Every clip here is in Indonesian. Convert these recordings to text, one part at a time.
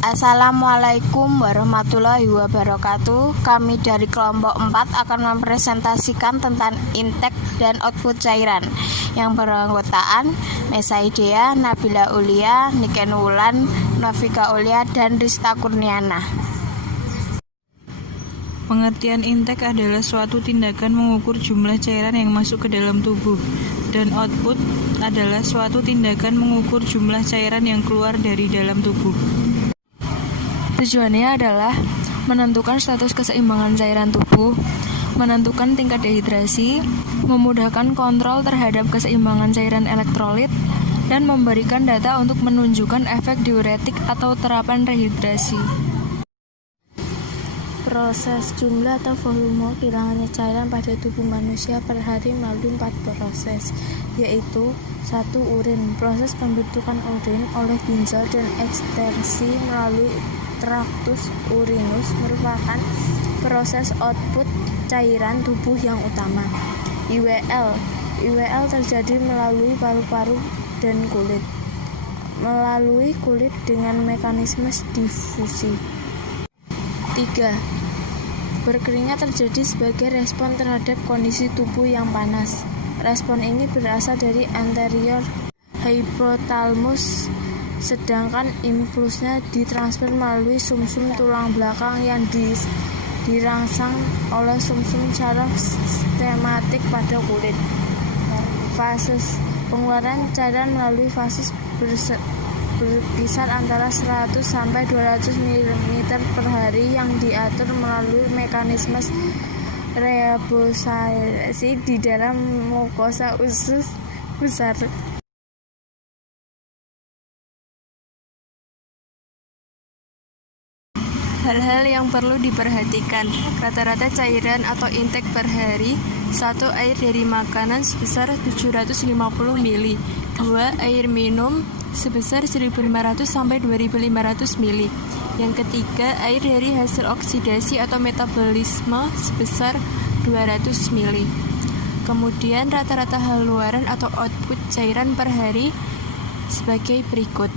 Assalamualaikum warahmatullahi wabarakatuh. Kami dari kelompok 4 akan mempresentasikan tentang intake dan output cairan yang beranggotaan Mesa Idea, Nabila Ulia, Niken Wulan, Novika Ulia, dan Rista Kurniana. Pengertian intake adalah suatu tindakan mengukur jumlah cairan yang masuk ke dalam tubuh, dan output adalah suatu tindakan mengukur jumlah cairan yang keluar dari dalam tubuh. Tujuannya adalah menentukan status keseimbangan cairan tubuh, menentukan tingkat dehidrasi, memudahkan kontrol terhadap keseimbangan cairan elektrolit, dan memberikan data untuk menunjukkan efek diuretik atau terapan rehidrasi. Proses jumlah atau volume kehilangannya cairan pada tubuh manusia per hari melalui 4 proses, yaitu 1. Urin. Proses pembentukan urin oleh ginjal dan ekstersi melalui tractus urinus merupakan proses output cairan tubuh yang utama. IWL. IWL terjadi melalui paru-paru dan kulit, melalui kulit dengan mekanisme difusi. 3. Berkeringat terjadi sebagai respon terhadap kondisi tubuh yang panas. Respon ini berasal dari anterior hypothalamus, sedangkan impulsnya ditransfer melalui sumsum tulang belakang yang dirangsang oleh sumsum saraf sistematik pada kulit. Fases pengeluaran cairan melalui fases berkisar antara 100 sampai 200 ml per hari yang diatur melalui mekanisme rebosasi di dalam mukosa usus besar. Hal-hal yang perlu diperhatikan: rata-rata cairan atau intake per hari. 1. Air dari makanan sebesar 750 ml. 2. Air minum sebesar 1.500 sampai 2.500 ml. Yang ketiga, air dari hasil oksidasi atau metabolisme sebesar 200 ml. Kemudian rata-rata haluaran atau output cairan per hari sebagai berikut.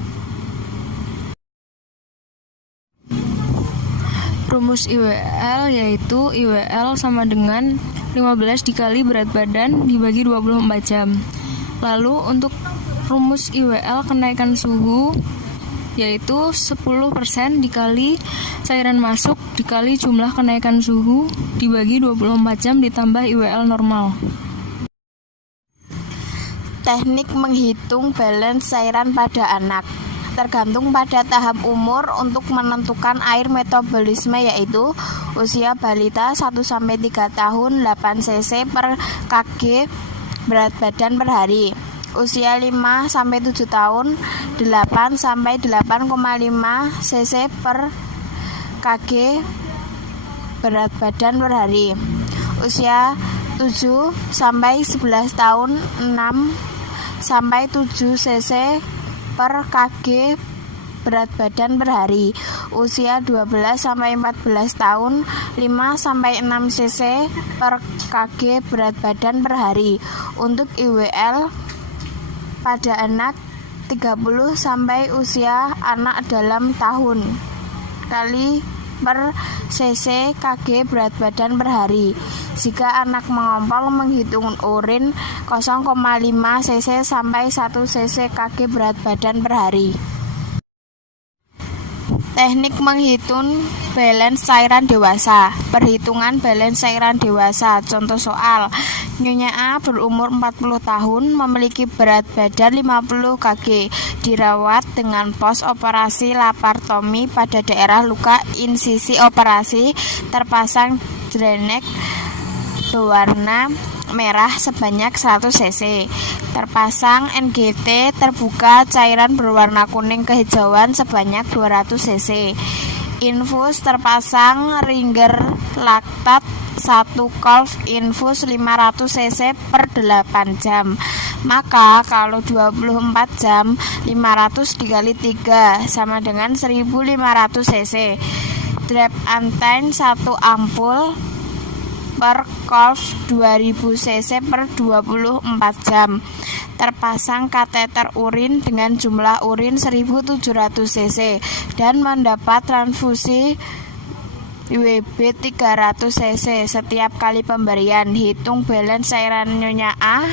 Rumus IWL yaitu IWL sama dengan 15 dikali berat badan dibagi 24 jam. Lalu untuk rumus IWL kenaikan suhu yaitu 10% dikali cairan masuk dikali jumlah kenaikan suhu dibagi 24 jam ditambah IWL normal. Teknik menghitung balance cairan pada anak tergantung pada tahap umur untuk menentukan air metabolisme, yaitu usia balita 1-3 tahun 8 cc per kg berat badan per hari, usia 5-7 tahun 8-8,5 cc per kg berat badan per hari, usia 7-11 tahun 6-7 cc per kg berat badan per hari, usia 12-14 tahun 5-6 cc per kg berat badan per hari. Untuk IWL pada anak 30 sampai usia anak dalam tahun kali per cc kg berat badan per hari. Jika anak mengompol, menghitung urin 0,5 cc sampai 1 cc kg berat badan per hari. Teknik menghitung balance cairan dewasa. Perhitungan balance cairan dewasa. Contoh soal: Nyonya A berumur 40 tahun, memiliki berat badan 50 kg, dirawat dengan pos operasi laparotomi pada daerah luka insisi operasi, terpasang drainage berwarna merah sebanyak 100 cc, terpasang NGT terbuka cairan berwarna kuning kehijauan sebanyak 200 cc, infus terpasang ringer laktat 1 kolf infus 500 cc per 8 jam. Maka kalau 24 jam 500 dikali 3 sama dengan 1500 cc. Drap antain 1 ampul per Kolf 2000 cc per 24 jam. Terpasang kateter urin dengan jumlah urin 1700 cc dan mendapat transfusi WB 300 cc setiap kali pemberian. Hitung balance cairan Nyonya A.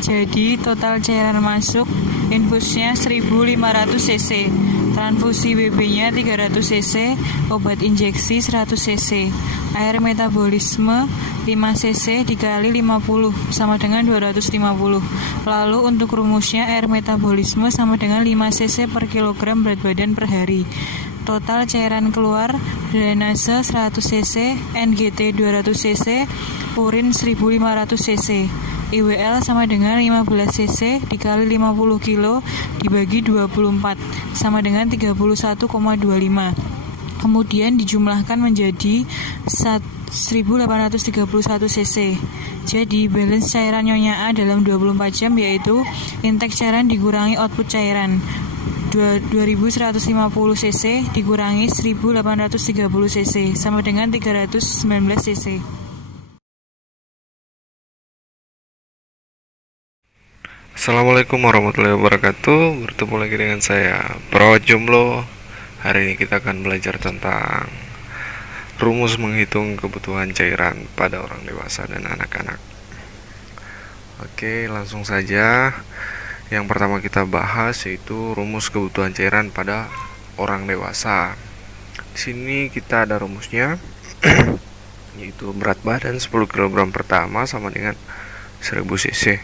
Jadi total cairan masuk infusnya 1500 cc, transfusi WB-nya 300 cc, obat injeksi 100 cc, air metabolisme 5 cc dikali 50 sama dengan 250. Lalu untuk rumusnya air metabolisme sama dengan 5 cc per kilogram berat badan per hari. Total cairan keluar drainase 100 cc, NGT 200 cc, urin 1500 cc. IWL sama dengan 15 cc dikali 50 kilo dibagi 24 sama dengan 31,25. Kemudian dijumlahkan menjadi 1831 cc. Jadi balance cairan Nyonya A dalam 24 jam yaitu intake cairan dikurangi output cairan 2150 cc dikurangi 1830 cc sama dengan 319 cc. Assalamualaikum warahmatullahi wabarakatuh. Bertemu lagi dengan saya Perawat Jomblo. Hari ini kita akan belajar tentang rumus menghitung kebutuhan cairan pada orang dewasa dan anak-anak. Oke, langsung saja. Yang pertama kita bahas yaitu rumus kebutuhan cairan pada orang dewasa. Di sini kita ada rumusnya yaitu berat badan 10 kg pertama sama dengan 1000 cc.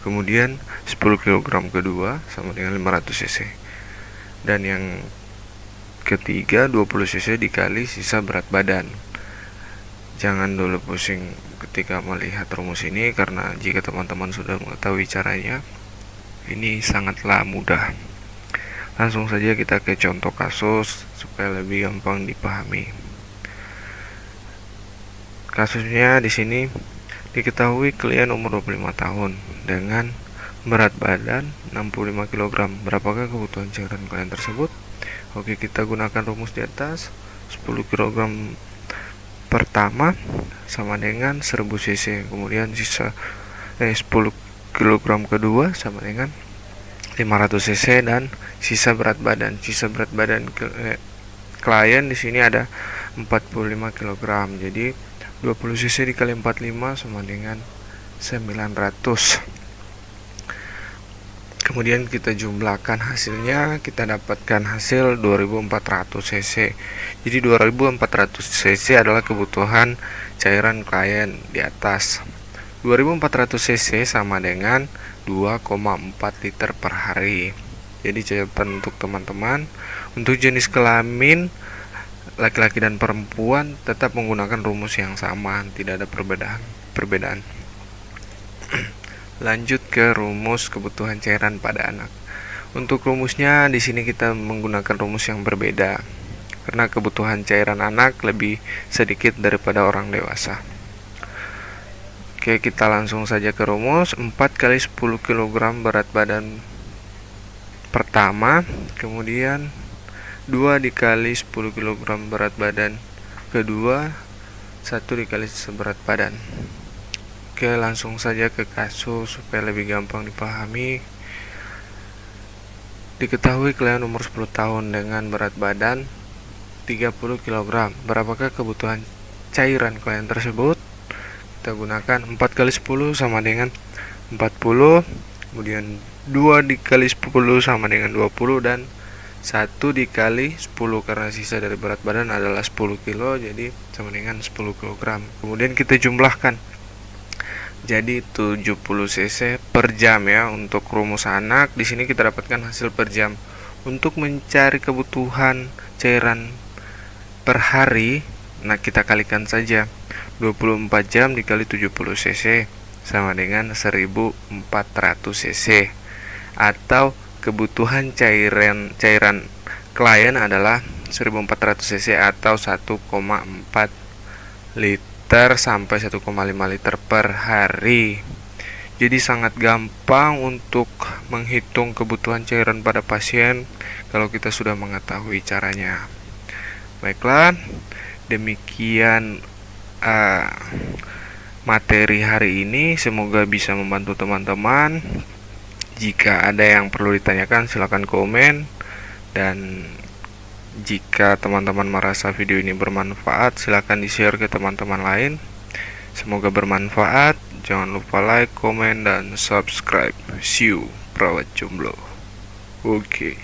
Kemudian 10 kg kedua sama dengan 500 cc. Dan yang ketiga 20 cc dikali sisa berat badan. Jangan dulu pusing ketika melihat rumus ini, karena jika teman-teman sudah mengetahui caranya, ini sangatlah mudah. Langsung saja kita ke contoh kasus supaya lebih gampang dipahami. Kasusnya di sini diketahui klien umur 25 tahun dengan berat badan 65 kg. Berapakah kebutuhan cairan klien tersebut? Oke, kita gunakan rumus di atas. 10 kg pertama sama dengan 1000 cc. Kemudian sisa 10 kg kedua sama dengan 500 cc dan sisa berat badan. Sisa berat badan klien di sini ada 45 kg. Jadi 20 cc dikali 45 sama dengan 900. Kemudian kita jumlahkan hasilnya, kita dapatkan hasil 2400 cc. Jadi 2400 cc adalah kebutuhan cairan klien di atas. 2400 cc sama dengan 2,4 liter per hari. Jadi catatan untuk teman-teman, untuk jenis kelamin laki-laki dan perempuan tetap menggunakan rumus yang sama, tidak ada perbedaan. Lanjut ke rumus kebutuhan cairan pada anak. Untuk rumusnya di sini kita menggunakan rumus yang berbeda, karena kebutuhan cairan anak lebih sedikit daripada orang dewasa. Oke, kita langsung saja ke rumus. 4 kali 10 kg berat badan pertama, kemudian 2 dikali 10 kg berat badan kedua, 1 dikali seberat badan. Oke, langsung saja ke kasus supaya lebih gampang dipahami. Diketahui klien umur 10 tahun dengan berat badan 30 kg. Berapakah kebutuhan cairan klien tersebut? Kita gunakan 4 kali 10 sama dengan 40, kemudian 2 dikali 10 sama dengan 20, dan 1 dikali 10 karena sisa dari berat badan adalah 10 kg, jadi sama dengan 10 kg. Kemudian kita jumlahkan, jadi 70 cc per jam ya. Untuk rumus anak di sini kita dapatkan hasil per jam. Untuk mencari kebutuhan cairan per hari, nah kita kalikan saja 24 jam dikali 70 cc sama dengan 1400 cc, atau kebutuhan cairan klien adalah 1400 cc atau 1,4 liter sampai 1,5 liter per hari. Jadi sangat gampang untuk menghitung kebutuhan cairan pada pasien kalau kita sudah mengetahui caranya. Baiklah, Demikian materi hari ini, semoga bisa membantu teman-teman. Jika ada yang perlu ditanyakan silahkan komen, dan jika teman-teman merasa video ini bermanfaat silahkan di-share ke teman-teman lain. Semoga bermanfaat. Jangan lupa like, komen, dan subscribe. See you, perawat jomblo. Oke.